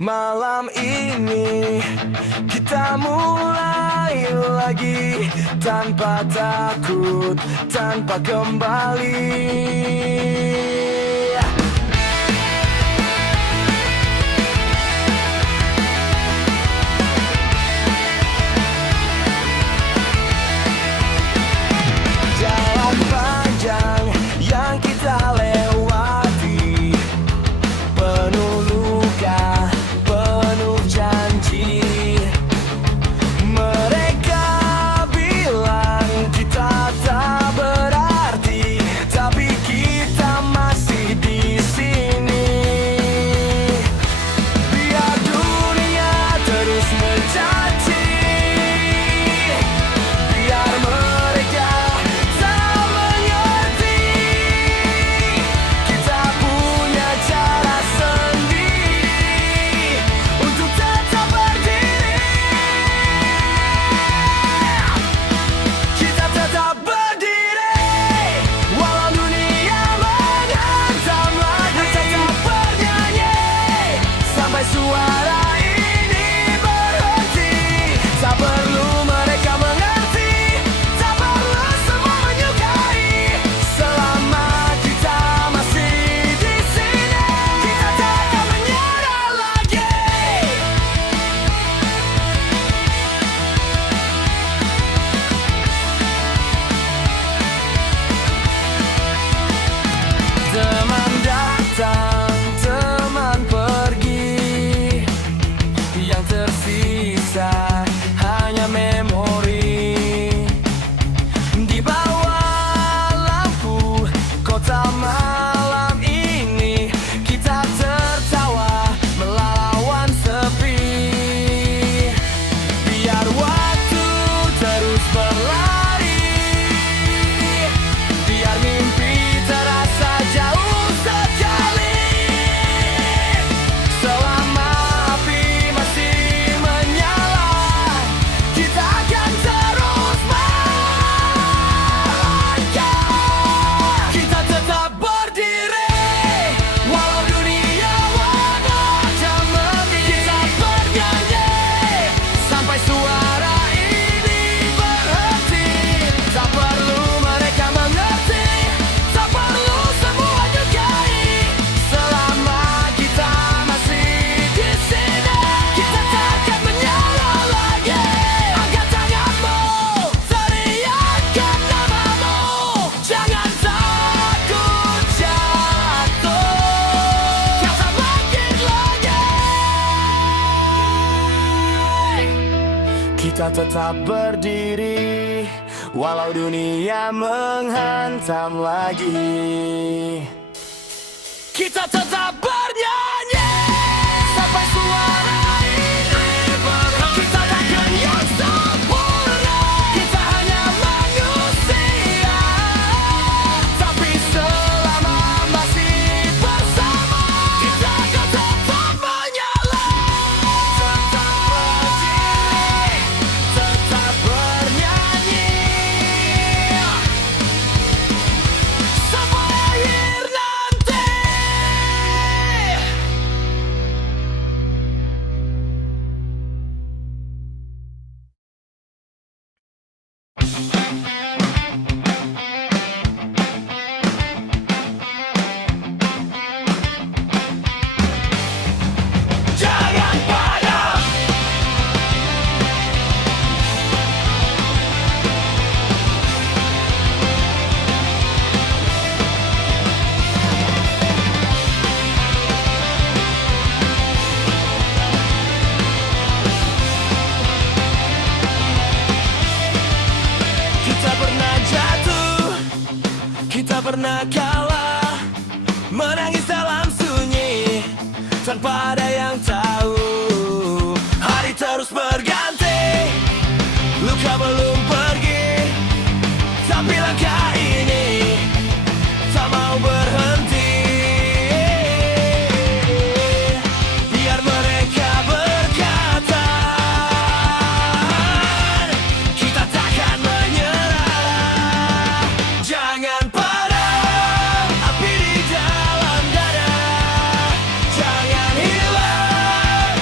Malam ini kita mulai lagi tanpa takut, tanpa kembali. Jalan panjang yang kita lewati, penuh luka, penuh janji. Mereka bilang kita tak berarti, tapi kita masih di sini. Biar dunia terus mencaci, biar mereka tak mengerti. Kita punya cara sendiri untuk tetap berdiri. Kita tetap berdiri walau dunia menghantam lagi. Tetap bernyanyi sampai suara ini berhenti. Tak perlu mereka mengerti, tak perlu semua menyukai. Selama kita masih di sini, kita tak akan menyerah lagi. Teman datang, teman pergi, yang tersisa hanya memori. Di bawah lampu kota malam ini, kita tertawa melawan sepi. Biar waktu terus berlari, biar mimpi terasa jauh sekali. Selama api masih menyala, kita akan terus maju. Kita tetap berdiri walau dunia menghantam lagi. Kita bernyanyi sampai suara ini berhenti. Tak perlu mereka mengerti, tak perlu semua nyukai. Selama kita masih di sini, kita tak akan menyerah lagi. Angkat tanganmu, teriakkan namamu, jangan takut jatuh. Kau tak bangkit lagi. Kita tetap berdiri walau dunia menghantam lagi. Kita tetap bernyanyi sampai suara ini berhenti. Kita takkan yang sempurna, kita hanya manusia. Tapi selama masih bersama, kita akan tetap menyala. Tetap berdiri, tetap bernyanyi sampai akhir nanti. Jangan padam. Kita pernah jatuh, kita pernah kalah, menangis dalam sunyi tanpa ada yang tahu. Hari terus berganti, luka belum pergi, tapi langkah ini tak mau berhenti. Biar mereka berkata, kita takkan menyerah. Jangan padam api di dalam dada, jangan hilang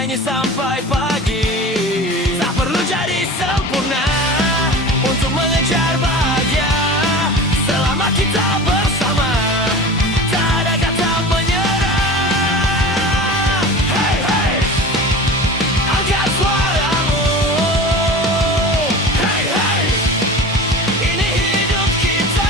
bernyanyi sampai pagi. Tak perlu jadi sempurna untuk mengejar bahagia. Selama kita bersama, tak ada kata menyerah. Hey, hey, angkat suaramu. Hey, hey, ini hidup kita.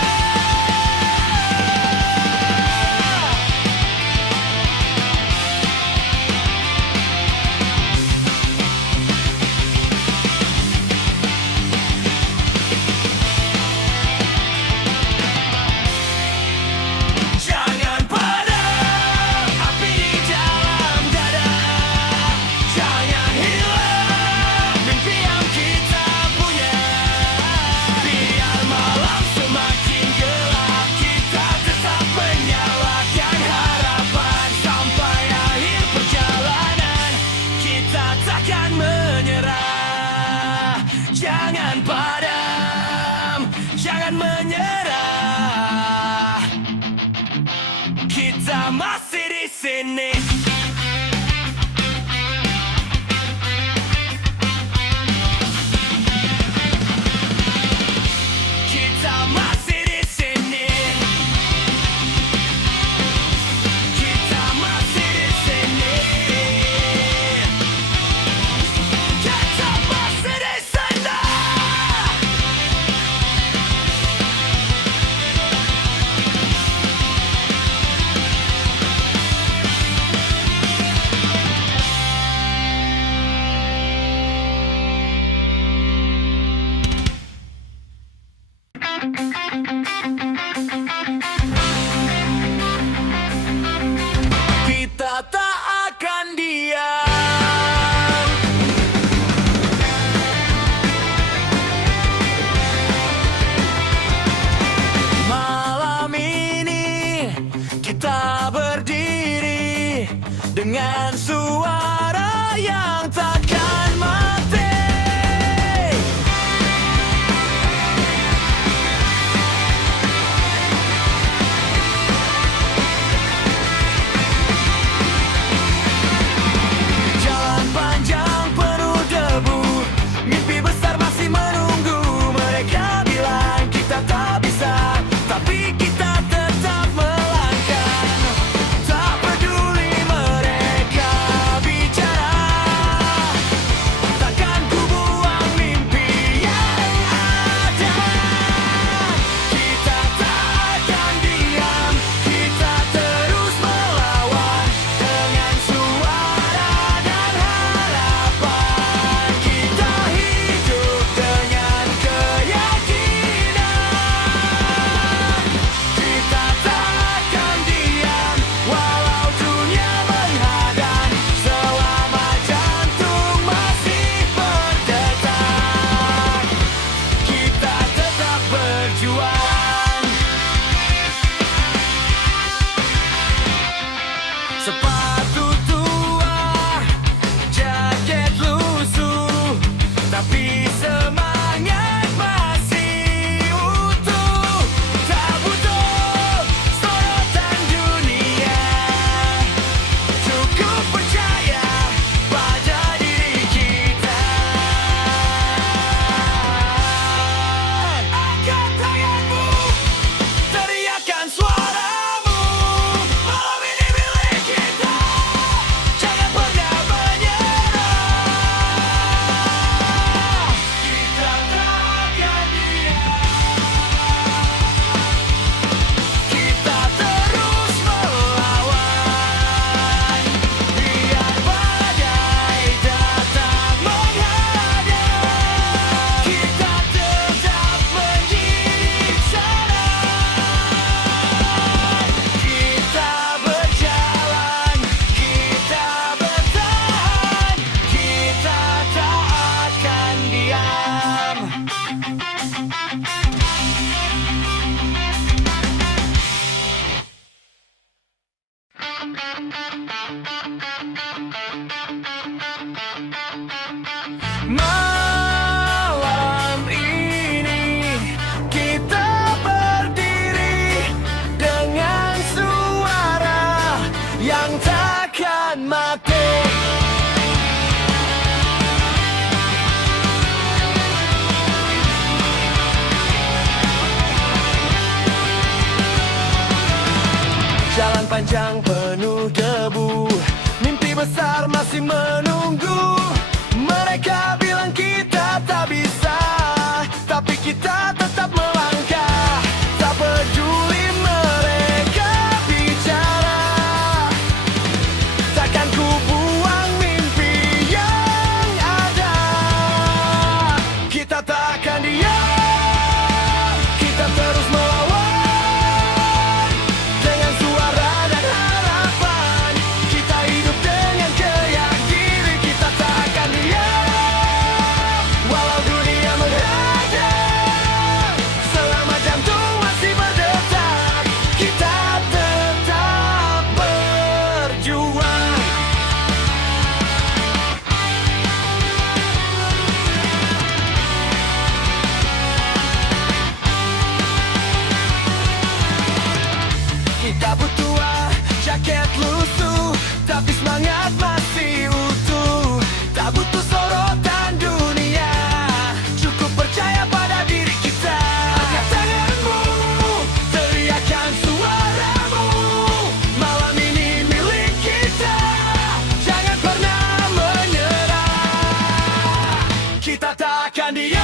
takkan diam,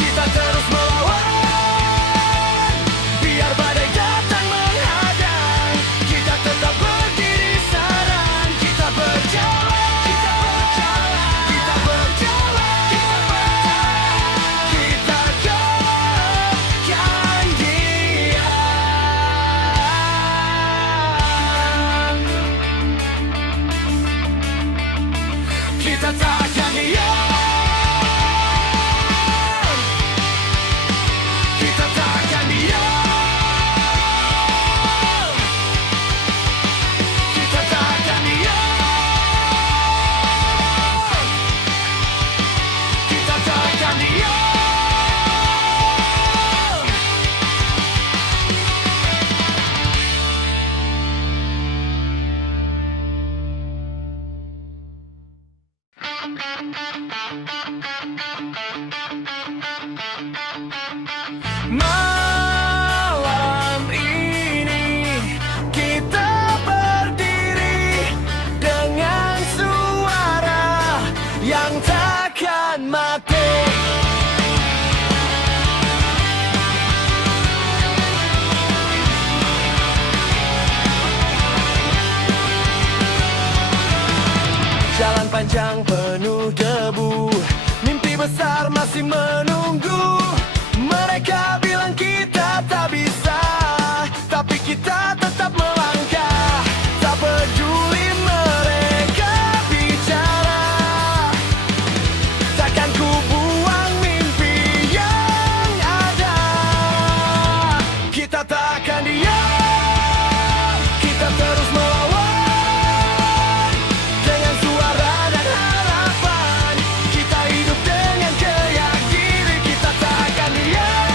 kita terus melawan. Biar badai datang menghadang, kita tetap berdiri sarang. Kita berjalan, kita berjalan, kita berjalan, kita berjalan. Kita takkan diam, kita takkan diam. Kita takkan diam, kita takkan diam, kita takkan diam. Malam ini kita berdiri dengan suara yang takkan mati. Jalan panjang penuh debu, mimpi besar masih menunggu. Mereka bilang kita tak bisa, tapi kita tetap melangkah. Tak peduli mereka bicara, takkan ku buang mimpi yang ada. Kita takkan diam, kita terus melawan. Dengan suara dan harapan, kita hidup dengan keyakinan. Kita takkan diam,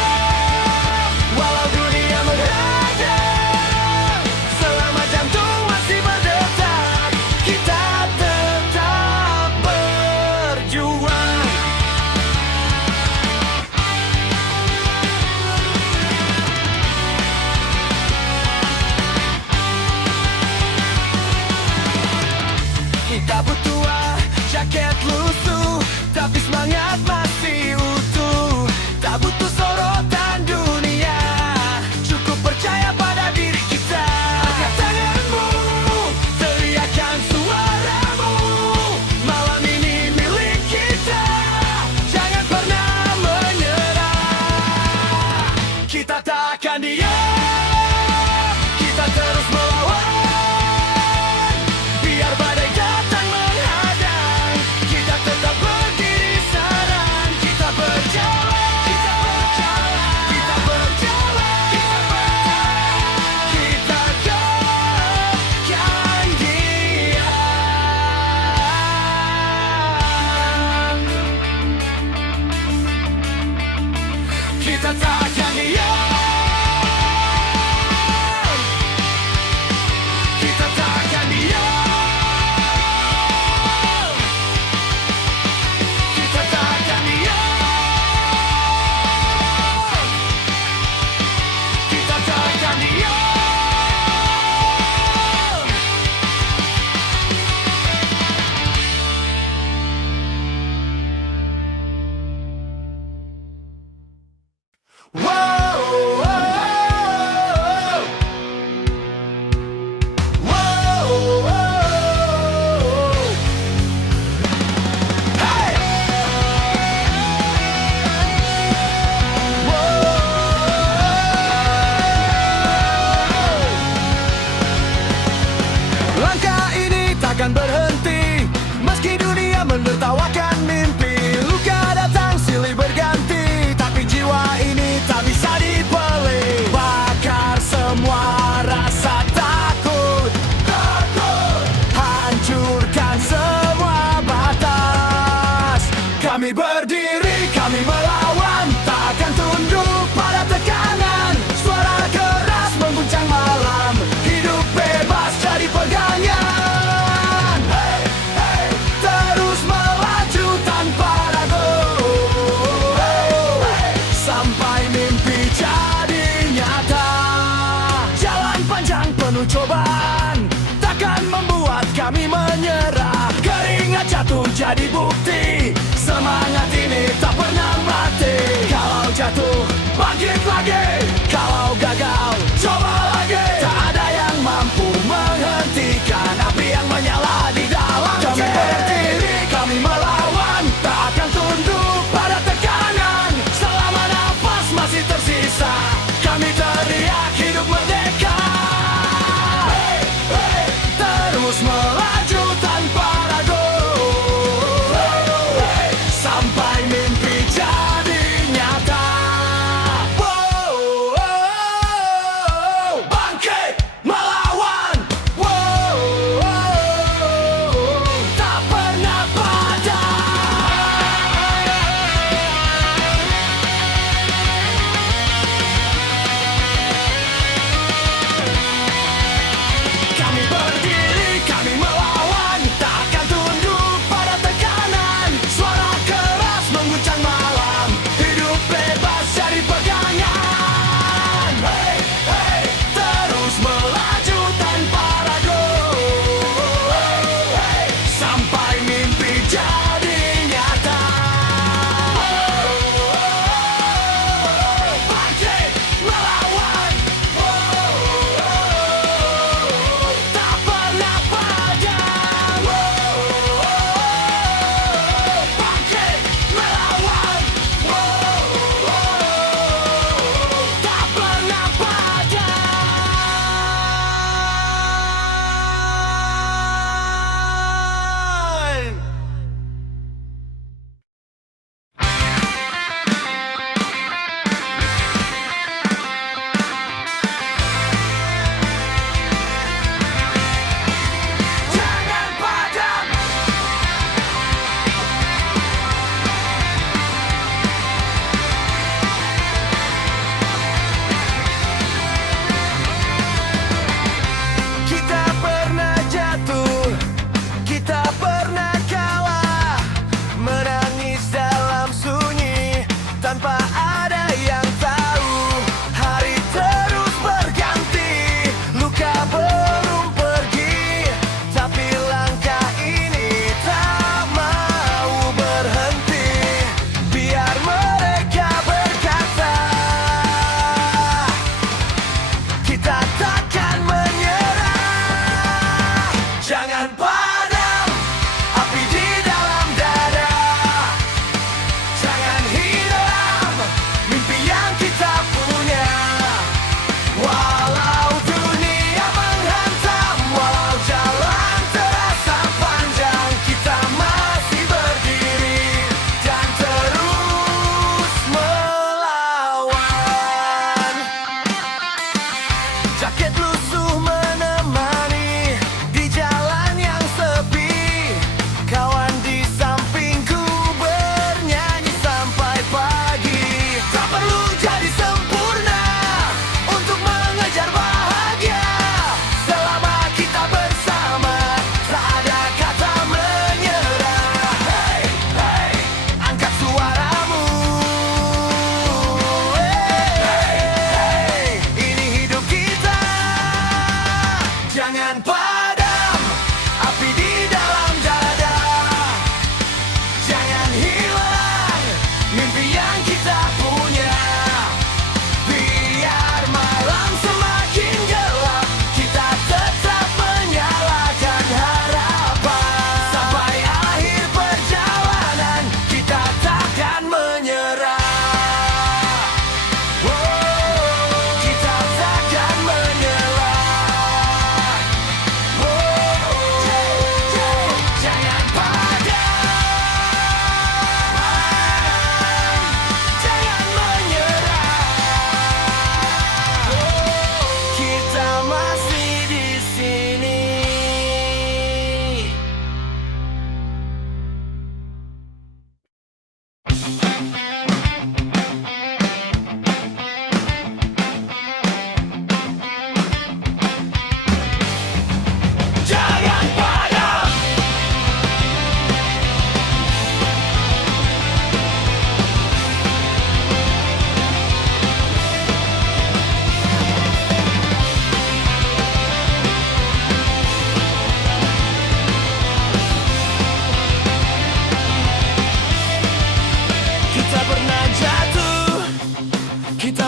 walau dunia menghadang. Selama jantung masih berdetak, kita tetap berjuang. Kita butuh jaket lusuh, tapi semangat masih utuh. Tak butuh sorotan dunia, cukup percaya pada diri kita. Angkat tanganmu, teriakan suaramu. Malam ini milik kita, jangan pernah menyerah. Kita takkan diam, kita terus melawan. Biar badai datang menghadang, kita tetap berdiri sarang. Kita berjalan, kita berjalan, kita berjalan, kita berjalan. Kita takkan diam, kita takkan diam, kita takkan diam, kita takkan diam, kita takkan diam. Wow, wow, wow, wow. Hey! Langkah ini takkan berhenti, meski dunia menertawakan mimpi. Luka datang silih berganti, tapi jiwa ini tak bisa dibeli. Bakar semua rasa takut, hancurkan semua batas. Kami berdiri, kami melawan, takkan tunduk pada tekanan. Suara keras mengguncang malam, hidup bebas jadi pegangan. Hey, hey, terus melaju tanpa ragu. Hey, hey, sampai mimpi jadi nyata. Jalan panjang penuh cobaan, takkan membuat kami menyerah. Keringat jatuh jadi bukti, semangat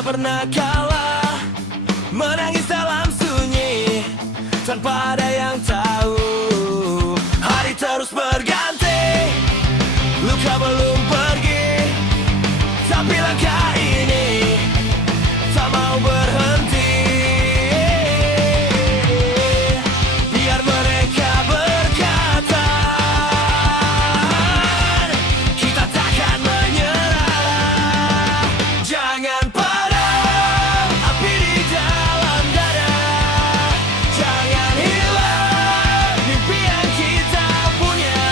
pernah kalah, menangis dalam sunyi tanpa ada yang tahu. Hari terus berganti, luka belum pergi, tapi langkah ini tak mau berhenti. Biar mereka berkata, kita takkan menyerah. Jangan padam api di dalam dada, jangan hilang mimpi yang kita punya.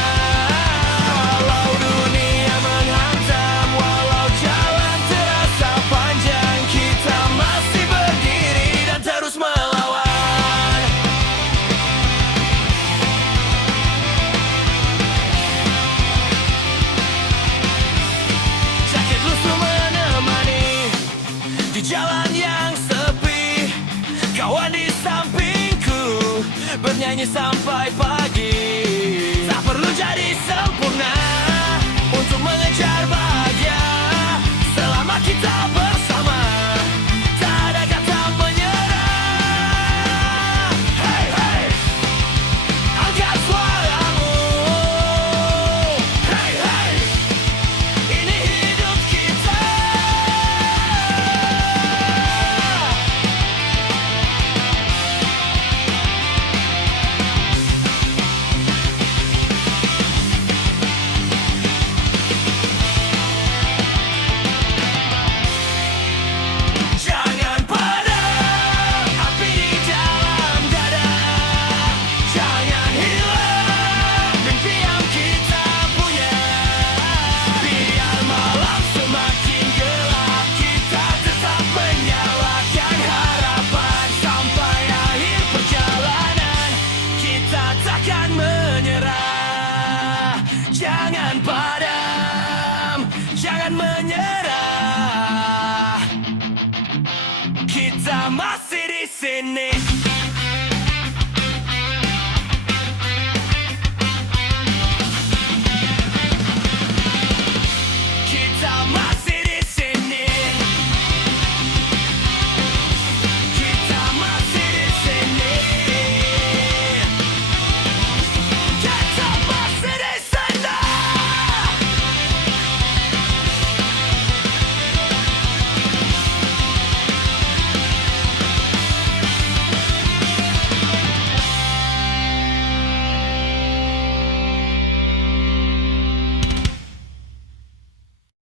Walau dunia menghantam, walau jalan terasa panjang, kita masih berdiri dan terus melawan. Jaket lusuh menemani di jalan yang sepi, kawan di sampingku bernyanyi sampai pagi.